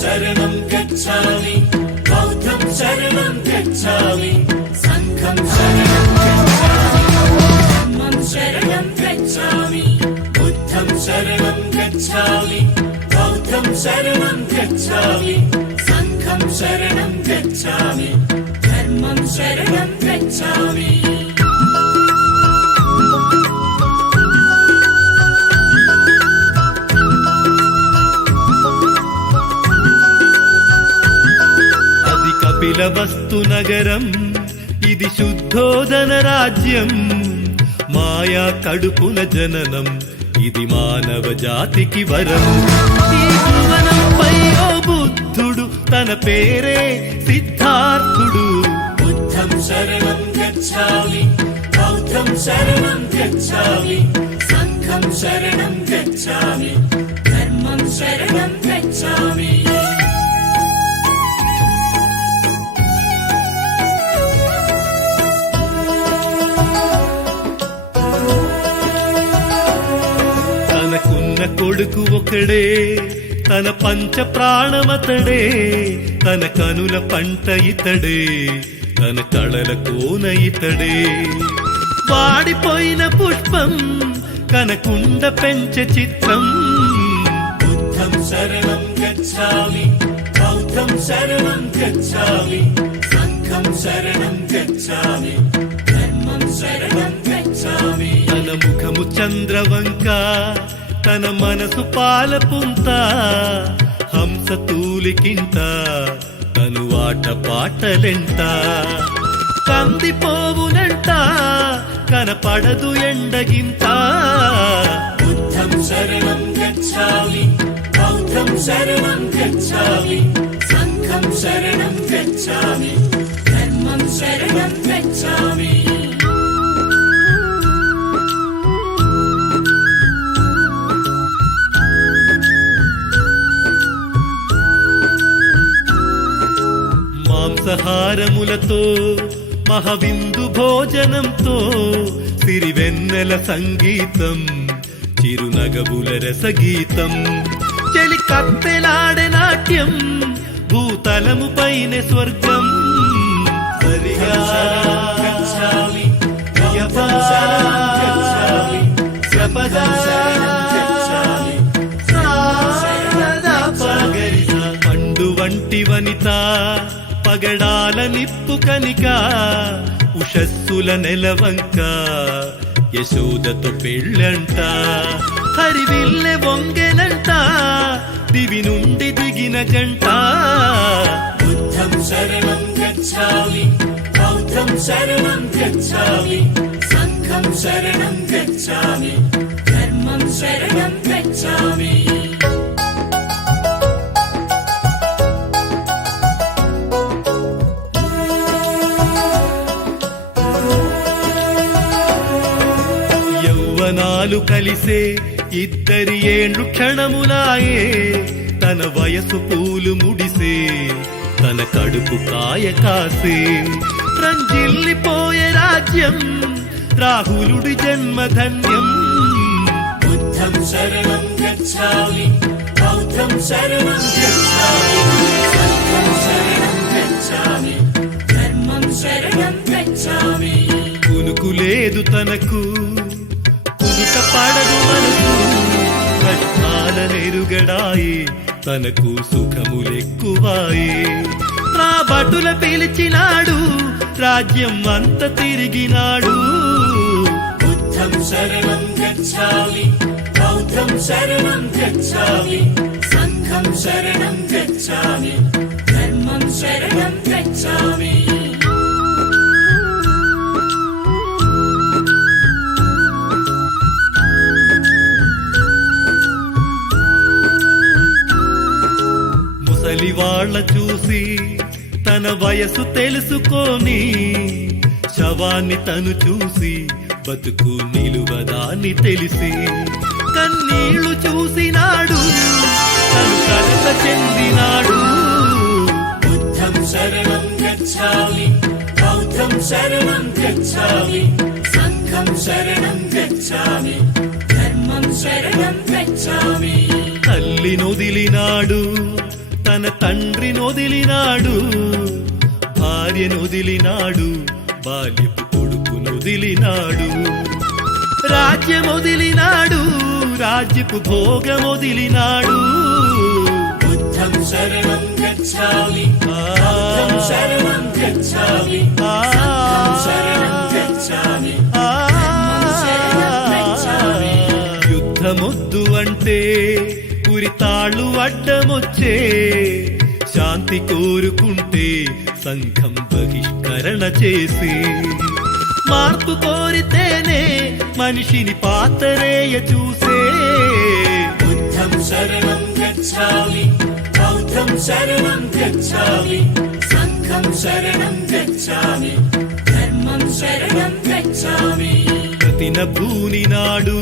शरणं गच्छामि बौद्धं शरणं गच्छामि संघं शरणं गच्छामि धम्मं शरणं गच्छामि बुद्धं शरणं गच्छामि बौद्धं शरणं गच्छामि संघं शरणं गच्छामि धर्मं शरणं गच्छामि వస్తు నగరం ఇది శుద్ధోదన రాజ్యం మాయా కడుపుల జననం ఇది మానవ జాతికి వరం ఈ భువనంపై ఓ బుద్ధుడు తన పేరే సిద్ధార్థుడు బుద్ధం శరణం గచ్ఛామి బౌద్ధం శరణం గచ్ఛామి సంఘం శరణం గచ్ఛామి ధర్మం శరణం గచ్ఛామి కొడుకు ఒకడే తన పంచ ప్రాణమతడే తన కనుల పంట ఇతడే తన కళల కోన ఇతడే వాడిపోయిన పుష్పం కనకుండ పెంచ చిత్రం బుద్ధం శరణం గచ్ఛామి బౌద్ధం శరణం గచ్ఛామి సంఘం శరణం గచ్ఛామి ధర్మం శరణం గచ్ఛామి తన ముఖము చంద్రవంక తన మనసు పాలపుంత హంస తూలికింత తను ఆట పాటలెంట కందిపోవునంట కనపడదు ఎండగింత బుద్ధం శరణం గచ్ఛామి బౌద్ధం శరణం గచ్ఛామి సంఘం శరణం గచ్ఛామి ధర్మం శరణం గచ్ఛామి మాంసాహారములతో మహవిందు భోజనంతో సిరివెన్నెల సంగీతం చిరునగబుల రసగీతం చెలి కత్తెలాడే నాట్యం భూతలము పైన స్వర్గం సరిగా గచ్ఛామి పండు వంటి వనిత పగడాల నిప్పు కనిక ఉషస్సుల నెలవంక యశోదతో పెళ్ళంట హరివిల్లె వంగెనంట దివి నుండి దిగిన జంట బుద్ధం శరణం గచ్ఛామి బౌద్ధం శరణం గచ్ఛామి సంఘం శరణం గచ్ఛామి ధర్మం శరణం గచ్ఛామి యవ్వనాలు కలిసే ఇద్దరి ఏండ్లు క్షణములాయే తన వయసు పూలు ముడిసే తన కడుపు కాయ కాసే రంజిల్లిపోయే రాజ్యం రాహులుడి జన్మధన్యం బుద్ధం శరణం గచ్ఛామి బౌద్ధం శరణం గచ్ఛామి సంఘం శరణం గచ్ఛామి ధర్మం శరణం గచ్ఛామి కునుకు లేదు తనకు కుదుట పడదు మనకు కష్టాల నెరుగడాయి తనకు సుఖములెక్కువాయి రాబటుల పిలిచినాడు రాజ్యం అంత తిరిగినాడు బుద్ధం శరణం గచ్ఛామి బౌద్ధం శరణం గచ్ఛామి సంఘం శరణం గచ్ఛామి ధర్మం శరణం గచ్ఛామి ముసలివాళ్ల చూసి తన వయసు తెలుసుకొని శవాన్ని తను చూసి బతుకు నిలువదాన్ని తెలిసి కన్నీళ్లు చూసినాడు తల్లినొదిలినాడు తన తండ్రినొదిలినాడు భార్యనొదిలినాడు బాల్యపు కొడుకునొదిలినాడు రాజ్యమొదిలినాడు రాజ్యపు భోగమొదిలినాడు బుద్ధం శరణం గచ్ఛామి బుద్ధం శరణం గచ్ఛామి సంఘం శరణం గచ్ఛామి యుద్ధమొద్దు అంటే ఉరితాళ్ళు అడ్డమొచ్చే శాంతి కోరుకుంటే సంఘం బహిష్కరణ చేసి మార్పు కోరితేనే మనిషిని పాతరేయ చూసే బుద్ధం శరణం గచ్ఛామి బౌద్ధం శరణం గచ్ఛామి సంఘం శరణం గచ్ఛామి ధర్మం శరణం గచ్ఛామి ప్రతినభూనినాడు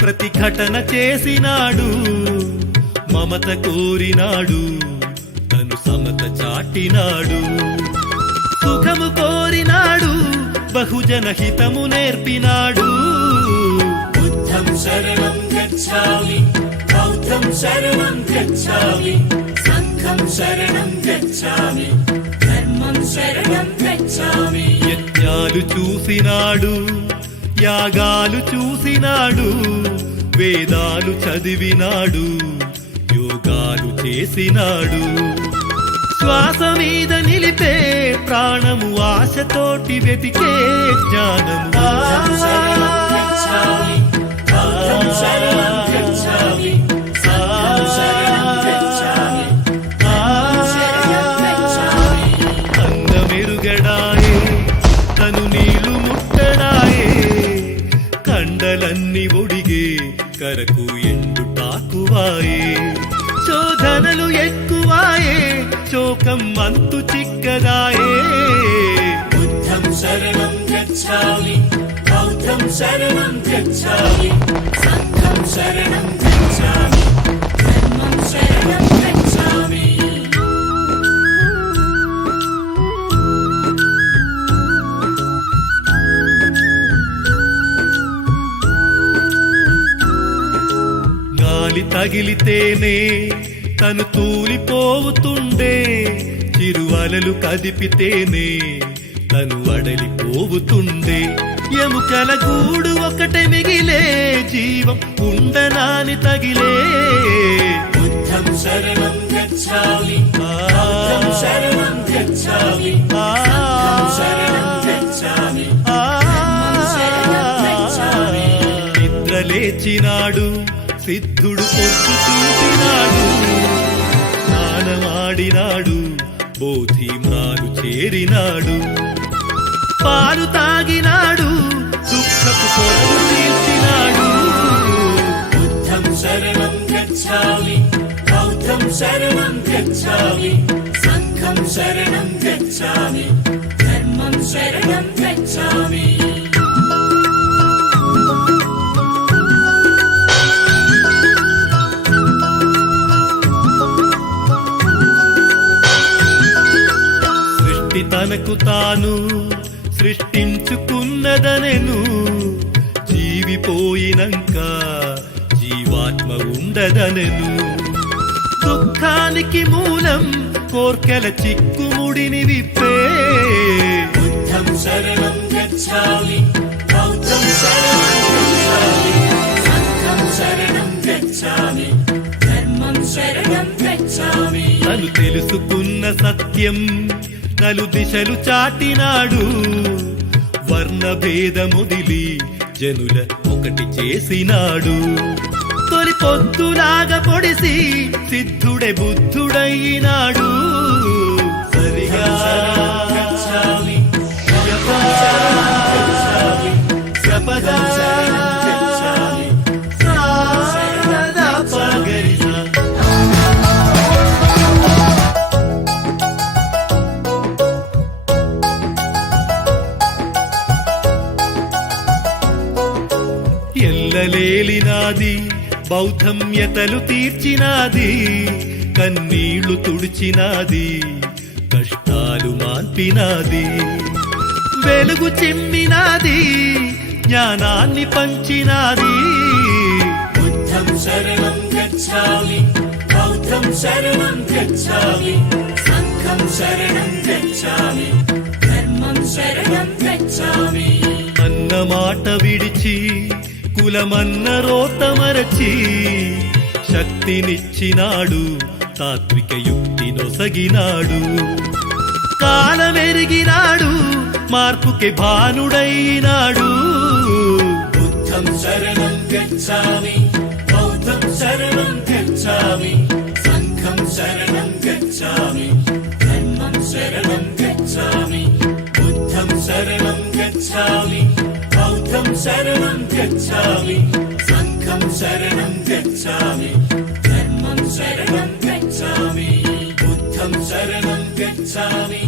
ప్రతిఘటన చేసినాడు మమత కోరినాడు తను సమత చాటినాడు సుఖము కోరినాడు బహుజన హితము నేర్పినాడు బుద్ధం శరణం గచ్ఛామి బౌద్ధం శరణం గచ్ఛామి సంఘం శరణం గచ్ఛామి ధర్మం శరణం గచ్ఛామి యజ్ఞాలు చూసినాడు యాగాలు చూసినాడు వేదాలు చదివినాడు యోగాలు చేసినాడు శ్వాస మీద నిలిపే ప్రాణము ఆశతోటి వెతికే జ్ఞానము బుద్ధం శరణం గచ్ఛామి బౌద్ధం శరణం గచ్ఛామి సంఘం శరణం గచ్ఛామి ధర్మం శరణం గచ్ఛామి అన్నమెరుగడాయే తను నీళ్లు ముట్టడాయే కండలన్నీ ఒడిగే కరకు ఎండుటాకువాయే శోధనలు ఎక్కువాయే శోకం అంతు చిక్కదాయే బుద్ధం శరణం గచ్ఛామి బౌద్ధం శరణం గచ్ఛామి సంఘం శరణం గచ్ఛామి ధర్మం శరణం గచ్ఛామి గాలి తగిలితేనే తను తూలిపోవుతుండే చిరువలలు కదిపితేనే తను అడలిపోవుతుండే ఎముకల గూడు ఒకటే మిగిలే జీవం ఉండనాని తగిలే బుద్ధం శరణం గచ్ఛామి బౌద్ధం శరణం గచ్ఛామి సంఘం శరణం గచ్ఛామి ధర్మం శరణం గచ్ఛామి నిద్రలేచినాడు సిద్ధుడు పొద్దు చూసినాడు స్నానమాడినాడు బోధిమ్రాను చేరినాడు పాలు తాగినాడు దుఃఖపు కొరలు తీర్చినాడు బుద్ధం శరణం గచ్ఛామి బౌద్ధం శరణం గచ్ఛామి సంఘం శరణం గచ్ఛామి ధర్మం శరణం గచ్ఛామి సృష్టి తనకు తాను సృష్టించుకున్నదనెను జీవిపోయినంక జీవాత్మ ఉండదనెను దుఃఖానికి మూలం కోర్కెల చిక్కుముడిని విప్పే బుద్ధం శరణం గచ్ఛామి బౌద్ధం శరణం గచ్ఛామి సంఘం శరణం గచ్ఛామి ధర్మం శరణం గచ్ఛామి తను తెలుసుకున్న సత్యం నలు దిశలు చాటినాడు వర్ణ భేదముదిలి జనుల ఒకటి చేసినాడు తొలి పొద్దులాగా పొడిసి సిద్ధుడే బుద్ధుడైనాడు సరిగా గచ్ఛామి జపదా గచ్ఛామి సారదా పగరిసా ఎల్లలేలినాది బౌద్ధమ్యతలు తీర్చినాది కన్నీళ్లు తుడిచినాది కష్టాలు మాన్పినాది వెలుగు చిమ్మినాది జ్ఞానాన్ని పంచినాది బుద్ధం శరణం గచ్ఛామి బౌద్ధం శరణం గచ్ఛామి సంఘం శరణం గచ్ఛామి ధర్మం శరణం గచ్ఛామి అన్న మాట విడిచి కులమన్న రోత మరచి శక్తినిచ్చినాడు తాత్విక యుక్తి నొసగినాడు కాలమెరిగినాడు మార్పుకి భానుడైనాడు బుద్ధం శరణం గచ్ఛామి బౌద్ధం శరణం గచ్ఛామి సంఘం శరణం గచ్ఛామి ధర్మం శరణం గచ్ఛామి బుద్ధం శరణం గచ్ఛామి బౌద్ధం శరణం గచ్ఛామి సంఘం శరణం గచ్ఛామి ధర్మం శరణం గచ్ఛామి బుద్ధం శరణం గచ్ఛామి